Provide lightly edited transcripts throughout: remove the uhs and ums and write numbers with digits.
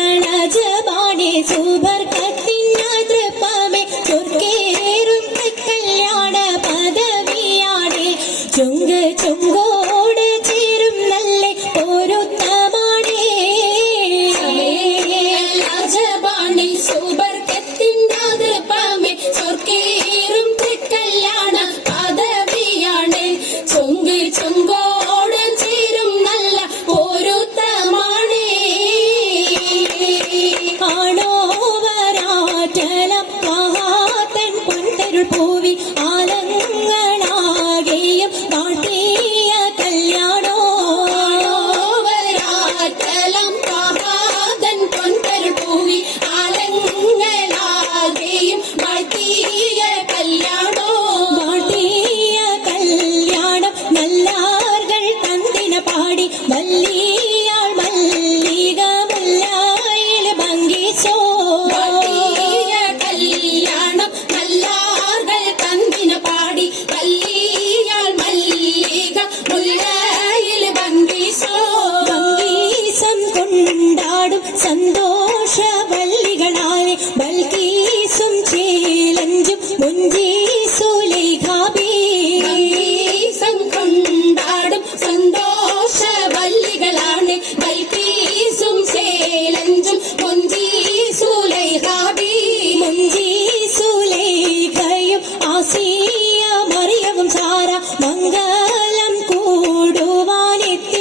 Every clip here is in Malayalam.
സമയങ്ങളജപാണേ സുബർക്കത്തിനതൃപ്പമേ ചൊർക്കേറും കല്യാണ പദവിയാണേ ചുങ്ക് ചുങ്കോട് ചേരും നല്ല പൊരുത്തമാണേ സമയങ്ങളജപാണേ സുബർക്കത്തിനതൃപ്പമേ ചൊർക്കേറും കല്യാണ പദവിയാണേ ചുങ്ക് ചുങ്കോട് ചേരും നല്ല പൊരുത്തമാണേ ആണോവരാറ്റലം മഹാതൻ പൊൻതരുൾ പൂവി ആലങ്ങളാകെയും നാട്ടിയ കല്യാണോ ആണോവരാറ്റലം മഹാതൻ പൊൻതരുൾ പൂവി ആലങ്ങളാകെയും നാട്ടിയ കല്യാണോ നാട്ടിയ കല്യാണം നല്ലാർകൾ തന്തിന പാടി മല്ലിയാൾ മല്ലിക മുല്ലായിൽ ഭംഗിച്ചോ നാട്ടിയ കല്യാണം നല്ലാർകൾ തന്തിന പാടി മല്ലിയാൾ മല്ലിക മുല്ലയിൽ ഭംഗിസോ ഭംഗീസം കൊണ്ടാടും സന്തോഷവല്ലികളാലെ ബൽക്കീസും ചേലഞ്ചും മുഞ്ചീസുലൈഖാബി ഭംഗീസം കൊണ്ടാടും സന്തോഷവല്ലികളാണ് ബൽക്കീസും ചേലഞ്ചും മുഞ്ചീസുലൈഖാബി മുഞ്ചീസുലൈഖയും ആസിയ മറിയവും സാര മംഗലം കൂടുവാനെത്തീരെ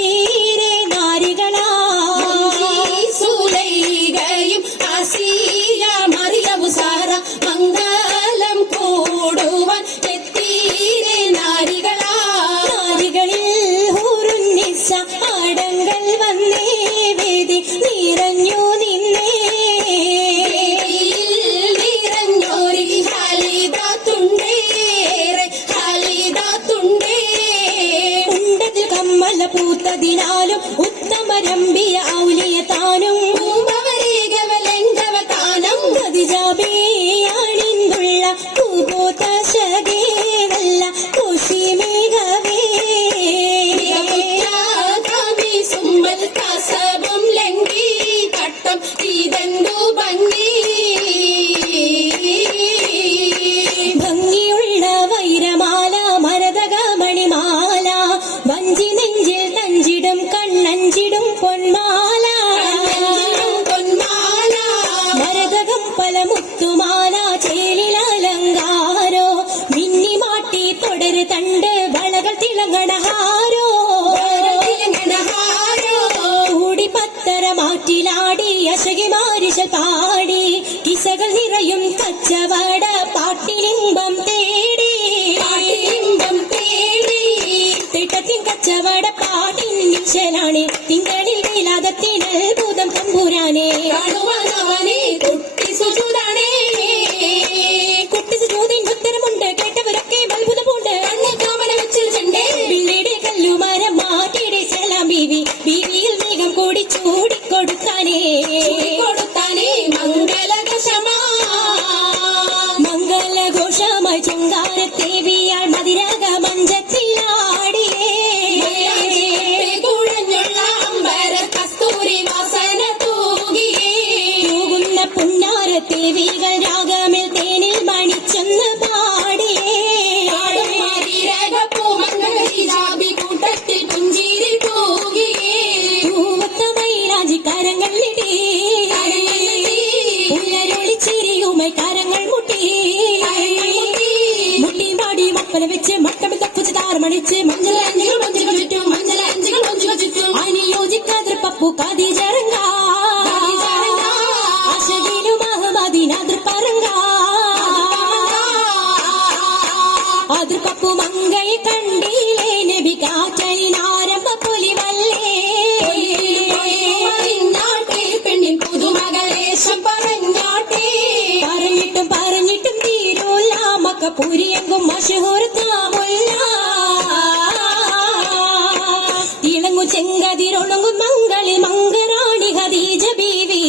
നാരികളാ സുലൈഖയും ആസിയ മറിയവും സാര മംഗലം കൂടുവാൻ എത്തീരെ നാരികളാ നാരികളിൽ ഹൂറുന്നിസ ആടങ്ങൾ വന്നേ വേദി നിറഞ്ഞു നിന്നേ നിറഞ്ഞോരി ഹാലിദാത്തുണ്ടേറെ ഹാലിദാത്തുണ്ടേ ഉണ്ടതിൽ കമ്മല പൂത്തതിനാലും ഉത്തമരമ്പിയ ഔലിയ താനും പൂമ്പവരേകവലങ്കവതാനം ഖദിജാബിയാണിന്തുള്ള പൂപോത്ത ശകേവല്ല കുശിമേഘവേ കവി സുമ്മൽ കസബം ലംഘി കട്ടം ഇതെന്തു ഭംഗി ഭംഗിയുള്ള വൈരമാല മരതക മണിമാല വഞ്ചി നെഞ്ചിൽ തഞ്ചിടും കണ്ണഞ്ചിടും പൊന്മാല പൊന്മാല മരതകം പല മുത്തുമാല ചേലിലലങ്കാരോ മിന്നിമാട്ടി തുടര് തണ്ട് വളകൾ തിളങ്ങണഹാരോ കൂടി പത്തര മാറ്റിലാടി അശകി മാരിശൽ പാടി കിസകൾ നിറയും കച്ചവട പാട്ടിനിമ്പം തേടി പാട്ടിലിംബം തേടി തിട്ടത്തിൻ കച്ചവട പാട്ടിൻ നിശലാണ് തിങ്കളിൽ വേലാതത്തിന് ഭൂതം തമ്പുരാനെ കാണുവാനവനെ കുട്ടി സുജുതാണേ കുട്ടി സുജൂതിന് ഉത്തരമുണ്ട് കേട്ടവരൊക്കെ അത്ഭുതമുണ്ട് കണ്ണിൽ കാമന വെച്ചിട്ടുണ്ട് പിള്ളയുടെ കല്ലുമരം മാറ്റിയുടെ സലാം ബീവി ബീവിയിൽ മേഘം കൂടി ചൂടിക്കൊടുത്താനേ കൊടുത്താനേ മംഗളകശമാ മംഗളഘോഷമായി ചുങ്കാരത്തേവിയാൾ മതിരക മഞ്ചത്തിലാടിയേ കുഴഞ്ഞുള്ള അമ്പര കസ്തൂരി വാസന തൂകിയേ തൂകുന്ന പുന്നാരത്തേവികൾ രാഗമിൽ തേനിൽ മണിച്ചെന്ന് പാടിയേ പൂമംഗളി കൂട്ടത്തിൽ പുഞ്ചിരി തൂകിയേ പൂവത്ത മൈലാഞ്ചി കരങ്ങളിടേ ഉയരൊളിച്ചിരിയുമായി കരങ്ങൾ മുട്ടി മുട്ടി പാടി മക്കളെ വെച്ച് മട്ടമിൽ തപ്പുച്ച് താർമണിച്ച് മഞ്ചലഞ്ചികൾ മഞ്ചികൾ ചുറ്റും മഞ്ചലഞ്ചികൾ മഞ്ചികൾ ചുറ്റും അതിന് യോജിക്കാതിർ പപ്പു കാതിജറങ്ങ അശകിലും അഹമ്മദിനാതിർ പറങ്ങ അതിർ പപ്പു മങ്കൈ കണ്ടില്ലേ നബി കാറ്റലിനാരംഭ പൊലിവല്ലേ പറഞ്ഞാട്ടെ പെണ്ണിൻ പുതുമകളേശം പറഞ്ഞാട്ടെ പറഞ്ഞിട്ടും തീരൂല്ല മക്ക പുരിയെങ്കും മഷഹൂർ താമുല്ല തിളങ്ങു ചെങ്കതിരൊണങ്ങും മംഗളിൽ മംഗറാണി ഖദീജ ബീവി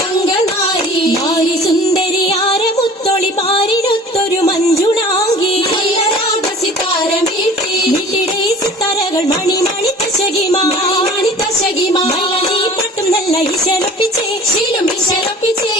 തങ്കനാരി നാരി സുന്ദരിയാര മുത്തൊളി പാരിനൊത്തൊരു മഞ്ജുളാങ്കി സിതാരമീട്ടി വീട്ടിടെ സിത്താരകൾ മണി മണി തശകിമാ മണി തശകിമാ മൈലി പട്ട ഈശലൊപ്പിച്ചേ ശീലം ഈശലൊപ്പിച്ചേ